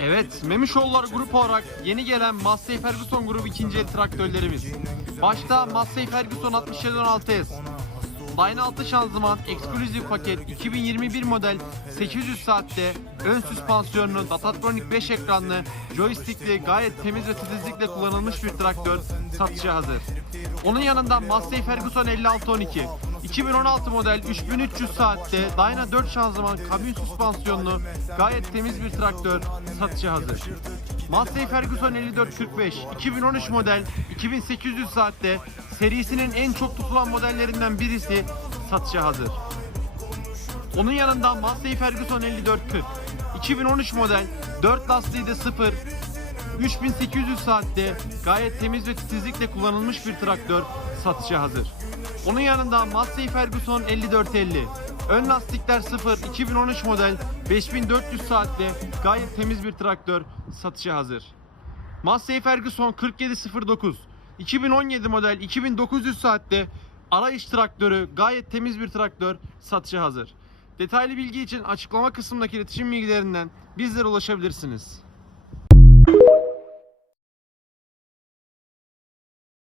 Evet, Memişoğulları grup olarak yeni gelen Massey Ferguson grubu ikinci el traktörlerimiz. Başta Massey Ferguson 6716S, Line 6 şanzıman, ekskluzif paket, 2021 model 800 saatte, ön süspansiyonlu, Datatronic 5 ekranlı, joystickli, gayet temiz ve titizlikle kullanılmış bir traktör satışa hazır. Onun yanında Massey Ferguson 5612, 2016 model 3300 saatte, Dyna 4 şanzıman, kabin süspansiyonlu, gayet temiz bir traktör satışa hazır. Massey Ferguson 5445, 2013 model 2800 saatte, serisinin en çok tutulan modellerinden birisi satışa hazır. Onun yanında Massey Ferguson 5440, 2013 model 4 lastiği de 0, 3800 saatte gayet temiz ve titizlikle kullanılmış bir traktör satışa hazır. Onun yanında Massey Ferguson 5450. Ön lastikler 0, 2013 model 5400 saatte gayet temiz bir traktör satışa hazır. Massey Ferguson 4709. 2017 model 2900 saatte arayış traktörü gayet temiz bir traktör satışa hazır. Detaylı bilgi için açıklama kısmındaki iletişim bilgilerinden bizlere ulaşabilirsiniz.